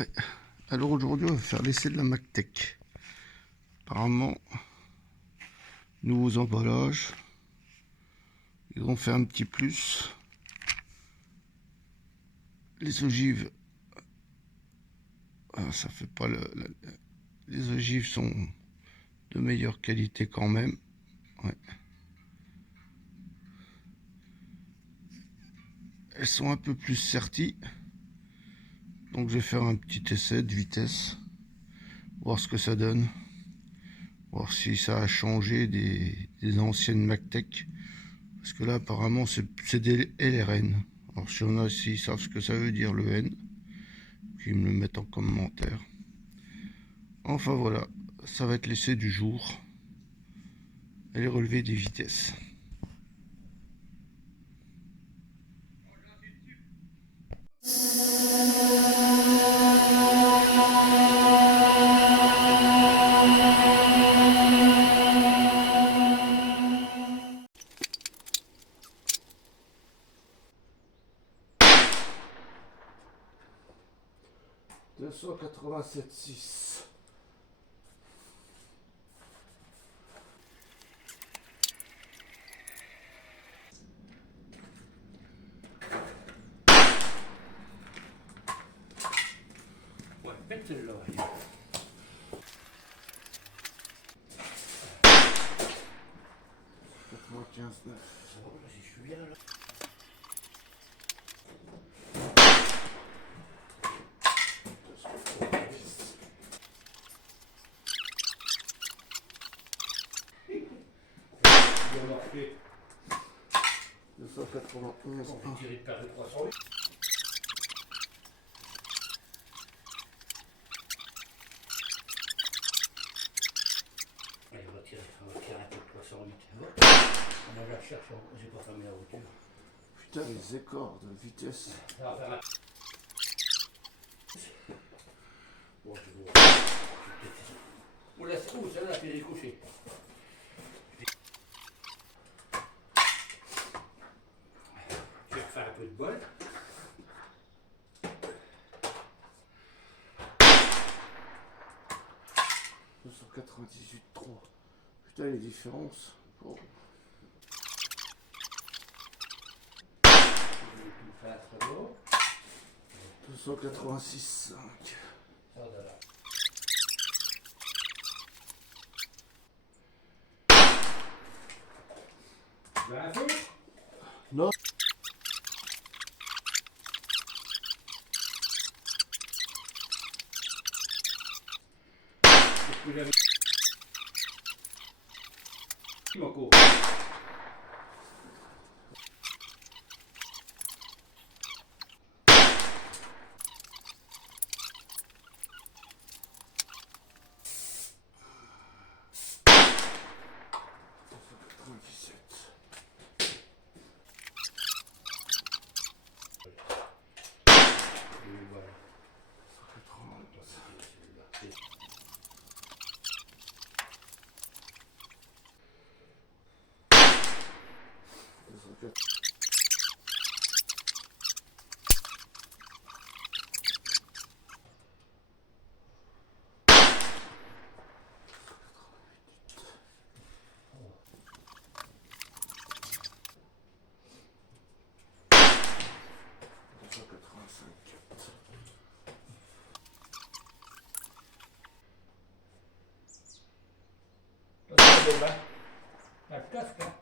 Ouais. Alors aujourd'hui on va faire l'essai de la MacTech. Apparemment, nouveaux emballages. Ils ont fait un petit plus. Les ogives, ça fait pas les ogives sont de meilleure qualité quand même. Ouais. Elles sont un peu plus serties. Donc je vais faire un petit essai de vitesse. Voir ce que ça donne. Voir si ça a changé des anciennes MacTech. Parce que là apparemment c'est des LRN. Alors si on a s'ils savent ce que ça veut dire le N, qu'ils me le mettent en commentaire. Enfin voilà, ça va être l'essai du jour. Et les relevés des vitesses. « 287,6 » Ouais, bête celle-là. 95,9. Oh, là, si je suis bien là. Bien marqué. 291. On fait tirer de paire de 308. Allez, on va tirer un peu de 308. On va la chercher, j'ai pas fermé la voiture. Putain, les écarts de vitesse. Ça va faire un... Bon, je vois. On laisse où celle-là, puis ricocher. Je vais faire un peu de bol. « 298,3. Putain, les différences. Bon. Je vais tout faire très beau. 286,5. Ça de là. Tu veux un peu? Non. Qu'est-ce que j'avais dit encore? Et voilà. Pas de casque, hein?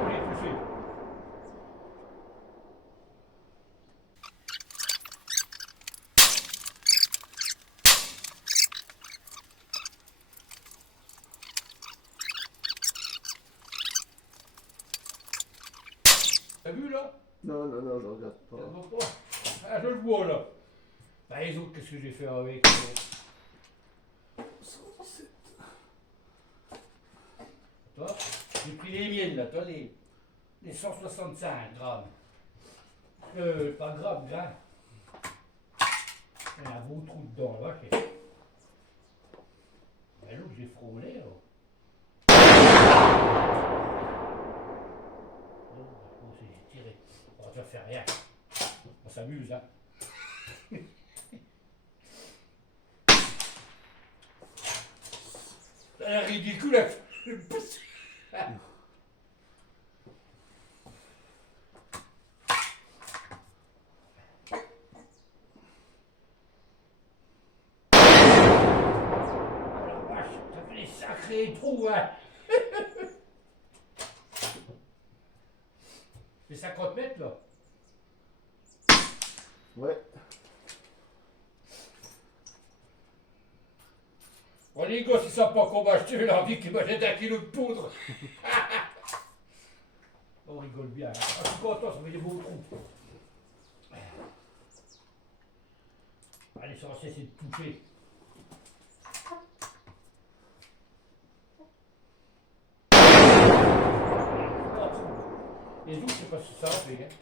On est touché. T'as vu là? Non, non, non, je regarde pas. Ça se voit pas? Ah, je le vois là. Bah, les autres, qu'est-ce que j'ai fait avec? 117. Toi, j'ai pris les miennes là, toi, les 165 grammes. Pas grammes, grains. Il y a un beau trou dedans, là, vache. Mais l'autre, j'ai frôlé, là. rien. On s'amuse, hein. Ça a l'air ridicule, hein. Ça fait des sacrés trous, hein. C'est 50 mètres, là. Ouais. Bon, les gosses, ils savent pas qu'on va acheter, j'ai envie qu'ils m'achètent 1 kilo de poudre. On rigole bien. Hein. Ah, je suis content, ça fait des beaux trous. Allez, ça va cesser de toucher. Les autres, je sais pas si ça va faire. Hein.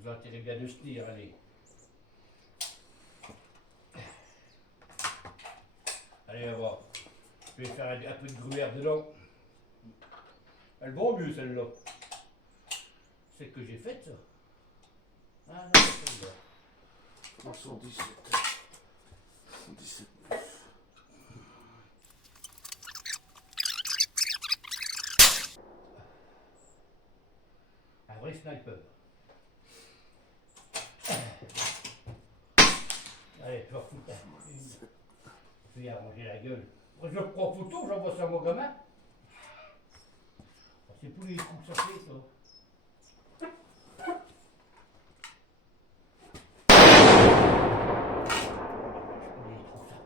Vous intérêt bien de se tenir, allez. Allez, on va voir. Je vais faire un peu de gruyère dedans. Elle va mieux celle-là. C'est que j'ai faite ça. Ah non, c'est celle-là. 317. 117 plus. Un vrai sniper. Allez, je vais refoutre. Je vais arranger la gueule. Après, je prends photo, j'envoie ça à mon gamin. C'est pour les trous que ça fait, ça.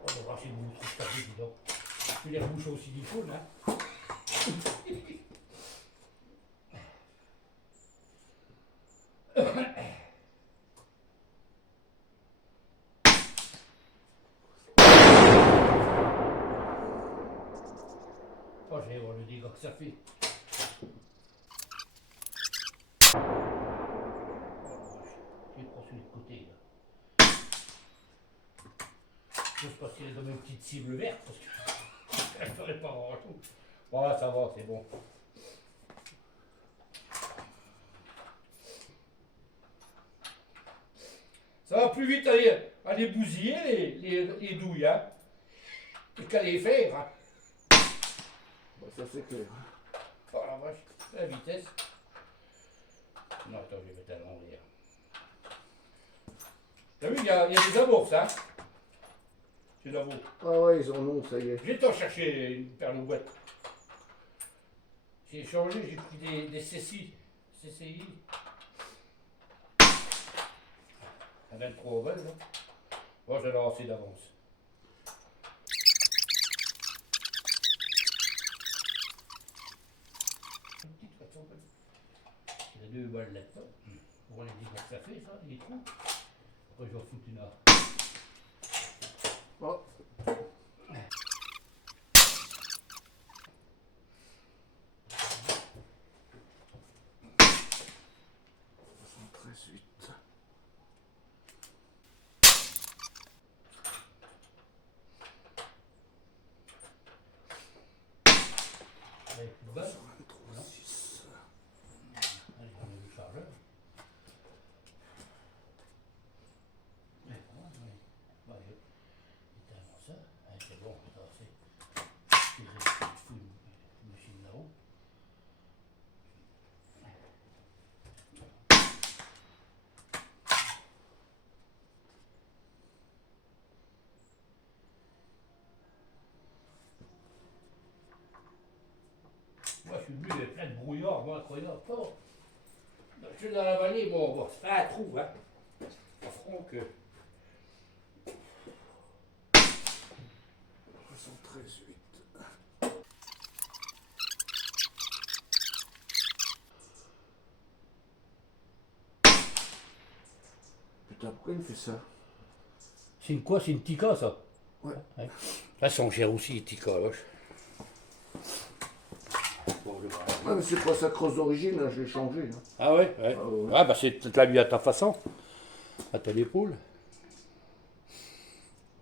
On va voir si vous trouvez ça fait, dis donc. Je les rebouche au silicone, hein. Oh, je vais voir le dégât que ça fait. Oh la vache, je prends celui de côté là. Juste parce qu'il est dans une petite cible verte, parce que je ne ferai pas grand chose. Voilà, ça va, c'est bon. Ça va plus vite à les bousiller les douilles, hein, qu'à les faire. Hein. Bah, ça c'est clair. Oh la vache, la vitesse. Non, attends, je vais mettre à l'envers. T'as vu, il y a des amorces, hein. C'est d'abord. Ah ouais, ils en ont, ça y est. J'ai temps chercher une paire de boîtes. J'ai changé, j'ai pris des CCI. À 23 ovales, là. Bon, j'en ai assez d'avance. Il y a 2 balles là-dedans. On va les dire que ça fait, ça, les trous. Après, je vais en foutre une heure. Oh. Avec une balle. 23,6. Allez, on met le chargeur. Ouais, ouais. Éteins-moi ça. Allez, c'est bon, c'est une machine là-haut. Moi, je suis venu avec plein de brouillard, moi, incroyable. Oh. Je suis dans la vallée, bon, c'est pas un trou, hein. Franck. 73,8. Putain, pourquoi il me fait ça? C'est une quoi? C'est une Tika, ça? Ouais. Là, elles sont chères aussi, les Tika, là. Bon, je vois. Ah, mais c'est pas sa crosse d'origine, là, je l'ai changé. Là. Ah ouais, ouais. Ah ouais. Ah bah c'est peut-être la lui à ta façon, à ta épaule.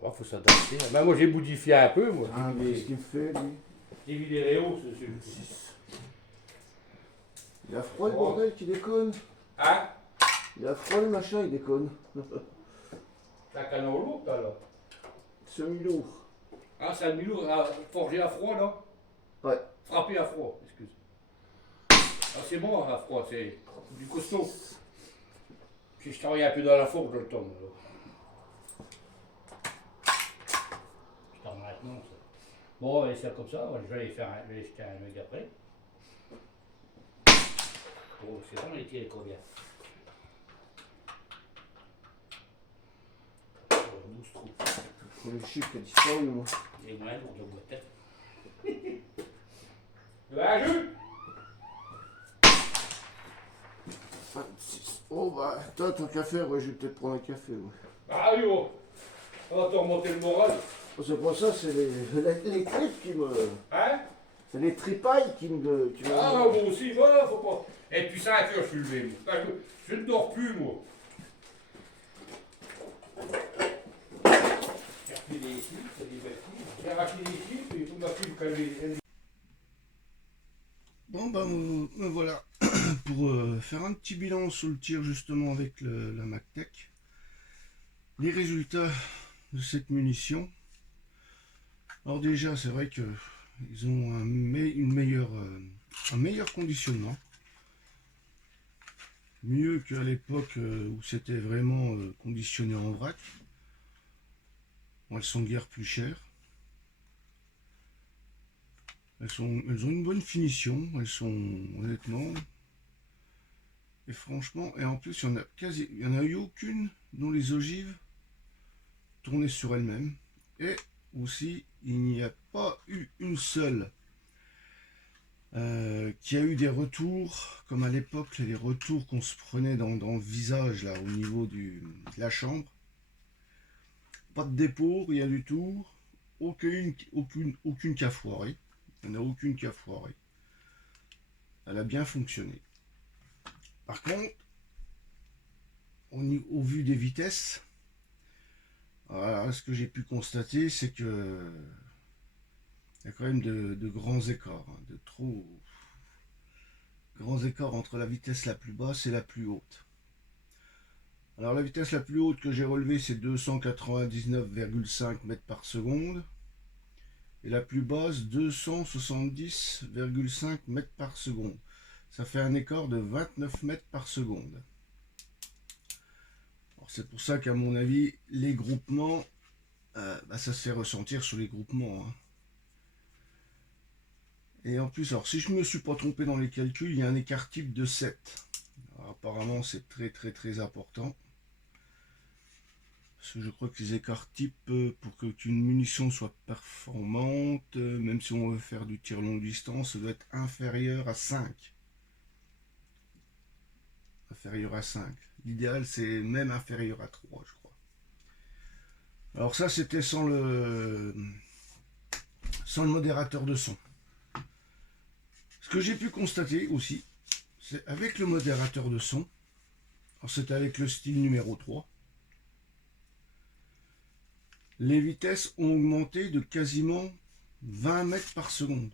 Oh, faut s'adapter. Bah, moi j'ai modifié un peu, moi. Ah, mais qu'est-ce qu'il me fait, lui? Des vidéos, c'est. Il a froid le bordel qui déconne. Hein? Il a froid le machin, il déconne. T'as qu'un canon lourd, t'as là. Semi-lourd. Ah, c'est un milou, forgé à froid, non? Ouais. Frappé à froid, excuse. Ah, c'est bon à froid, c'est du costaud. Puis je travaille un peu dans la forge le temps. Je t'en maintenant, ça. Bon, on va laisser ça comme ça, je vais aller jeter un œil après. Oh, c'est bon, les tirs, combien? 12 trous. Le chiffre a disparu, moi. Il est moins lourd de ma tête. Tu veux un jus? 26. Oh bah, toi, ton café, ouais, je vais peut-être prendre un café, ouais. Ah oui, oh. On va te remonter le moral. C'est pour ça, c'est les tripes qui me... Hein? C'est les tripailles qui me... Ah, moi aussi, voilà, faut pas. Et puis 5 heures, je suis levé, moi. Enfin, je ne dors plus, moi. J'ai repris les slips, c'est des belles filles. J'ai racheté des slips et tout ma fille, quand elle. Bon bah me voilà pour faire un petit bilan sur le tir justement avec la MacTech. Les résultats de cette munition. Alors déjà c'est vrai que ils ont un meilleur conditionnement. Mieux qu'à l'époque où c'était vraiment conditionné en vrac. Bon, elles sont guère plus chères. Elles ont une bonne finition, elles sont honnêtement. Et franchement, et en plus, il n'y en a eu aucune dont les ogives tournaient sur elles-mêmes. Et aussi, il n'y a pas eu une seule qui a eu des retours, comme à l'époque, les retours qu'on se prenait dans le visage, là, au niveau de la chambre. Pas de dépôt, rien du tout. Aucune qui a foiré. Il n'y en a aucune qui a foiré. Elle a bien fonctionné. Par contre, au vu des vitesses, voilà, ce que j'ai pu constater, c'est que il y a quand même de grands écarts, hein, de trop grands écarts entre la vitesse la plus basse et la plus haute. Alors la vitesse la plus haute que j'ai relevée, c'est 299,5 mètres par seconde. Et la plus basse, 270,5 mètres par seconde. Ça fait un écart de 29 mètres par seconde. C'est pour ça qu'à mon avis, les groupements, ça se fait ressentir sur les groupements. Hein. Et en plus, alors si je ne me suis pas trompé dans les calculs, il y a un écart type de 7. Alors, apparemment, c'est très important. Parce que je crois que les écarts types, pour qu'une munition soit performante, même si on veut faire du tir longue distance, ça doit être inférieur à 5. Inférieur à 5. L'idéal, c'est même inférieur à 3, je crois. Alors ça, c'était sans le modérateur de son. Ce que j'ai pu constater aussi, c'est avec le modérateur de son, c'est avec le style numéro 3, les vitesses ont augmenté de quasiment 20 mètres par seconde.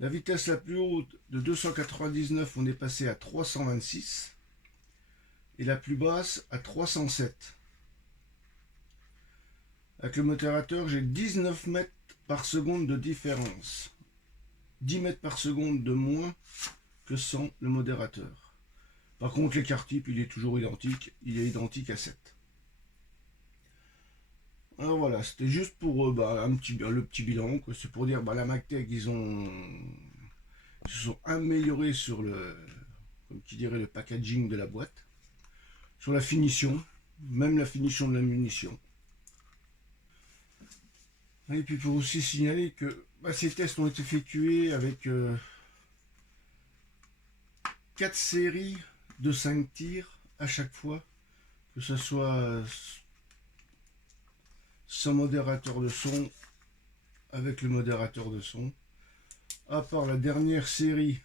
La vitesse la plus haute de 299, on est passé à 326 et la plus basse à 307. Avec le modérateur, j'ai 19 mètres par seconde de différence. 10 mètres par seconde de moins que sans le modérateur. Par contre, l'écart type, il est toujours identique. Il est identique à 7. Alors voilà, c'était juste pour le petit bilan. C'est pour dire, la MacTech, ils se sont améliorés sur comme qui dirait, le packaging de la boîte. Sur la finition, même la finition de la munition. Et puis pour aussi signaler que ces tests ont été effectués avec 4 séries de 5 tirs à chaque fois, que ce soit sans modérateur de son, avec le modérateur de son, à part la dernière série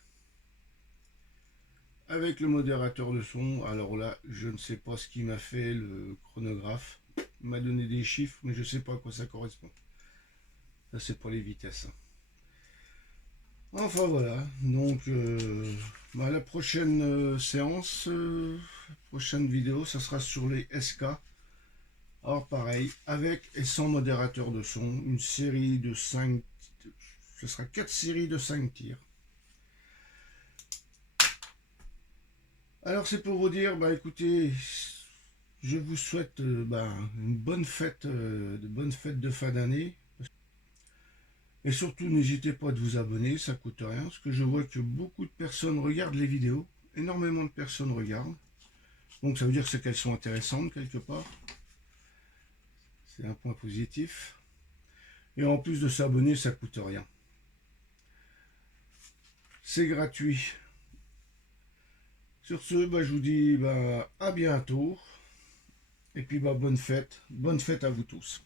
avec le modérateur de son. Alors là, je ne sais pas ce qui m'a fait le chronographe. Il m'a donné des chiffres, mais je ne sais pas à quoi ça correspond. Ça, c'est pour les vitesses. Enfin voilà, donc la prochaine séance, prochaine vidéo, ça sera sur les SK. Alors pareil, avec et sans modérateur de son, une série de 5, ce sera 4 séries de 5 tirs. Alors c'est pour vous dire, écoutez, je vous souhaite une bonne fête, de bonnes fêtes de fin d'année. Et surtout, n'hésitez pas à vous abonner, ça coûte rien, parce que je vois que beaucoup de personnes regardent les vidéos, énormément de personnes regardent. Donc ça veut dire qu'elles sont intéressantes quelque part. C'est un point positif. Et en plus de s'abonner, ça coûte rien. C'est gratuit. Sur ce, je vous dis à bientôt. Et puis bonne fête à vous tous.